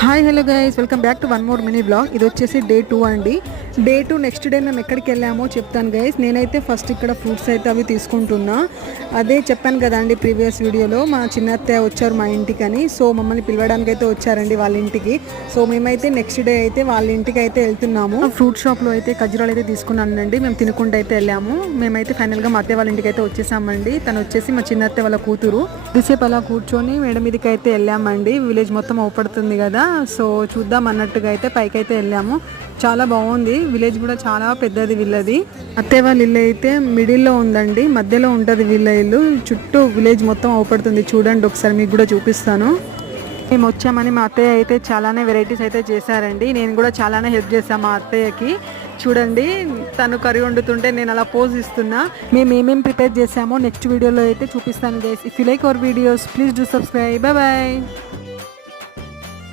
Hi hello guys, welcome back to one more mini blog. ఇది వచ్చేసి day 2 అండి. Day 2 next day మేము ఎక్కడికి వెళ్ళామో చెప్తాను గైస్. నేనైతే ఫస్ట్ ఇక్కడ ఫ్రూట్స్ అయితే అవి తీసుకుంటున్నా. అదే చెప్పాను కదా అండి ప్రీవియస్ వీడియోలో, మా చిన్న అత్తయ్య వచ్చారు మా ఇంటికి అని. సో మమ్మల్ని పిలవడానికి అయితే వచ్చారండి వాళ్ళ ఇంటికి. సో మేమైతే నెక్స్ట్ డే అయితే వాళ్ళ ఇంటికి అయితే వెళ్తున్నాము. ఫ్రూట్ షాప్లో అయితే ఖర్జూరాలు అయితే తీసుకున్నానండి. మేము తినుకుంటూ అయితే వెళ్ళాము. మేమైతే ఫైనల్గా మా అత్తయ్య వాళ్ళ ఇంటికి అయితే వచ్చేసామండి. తను వచ్చేసి మా చిన్న అత్తయ్య వాళ్ళ కూతురు. కొద్దిసేపు అలా కూర్చొని మేడ మీదకి అయితే వెళ్ళామండి. విలేజ్ మొత్తం అవుపడుతుంది కదా, సో చూద్దాం అన్నట్టుగా అయితే పైకి అయితే వెళ్ళాము. చాలా బాగుంది విలేజ్ కూడా, చాలా పెద్దది వీళ్ళది. అత్తయ్య వాళ్ళ ఇల్లు అయితే మిడిల్లో ఉందండి, మధ్యలో ఉంటుంది వీళ్ళ ఇల్లు. చుట్టూ విలేజ్ మొత్తం అవుపడుతుంది. చూడండి ఒకసారి మీకు కూడా చూపిస్తాను. మేము వచ్చామని మా అత్తయ్య అయితే చాలానే వెరైటీస్ అయితే చేశారండి. నేను కూడా చాలానే హెల్ప్ చేశాను మా అత్తయ్యకి. చూడండి తను కర్రీ వండుతుంటే నేను అలా పోజ్ ఇస్తున్నా. మేము ఏమేమి ప్రిపేర్ చేసామో నెక్స్ట్ వీడియోలో అయితే చూపిస్తాను guys. If you like our videos please do subscribe. Bye bye.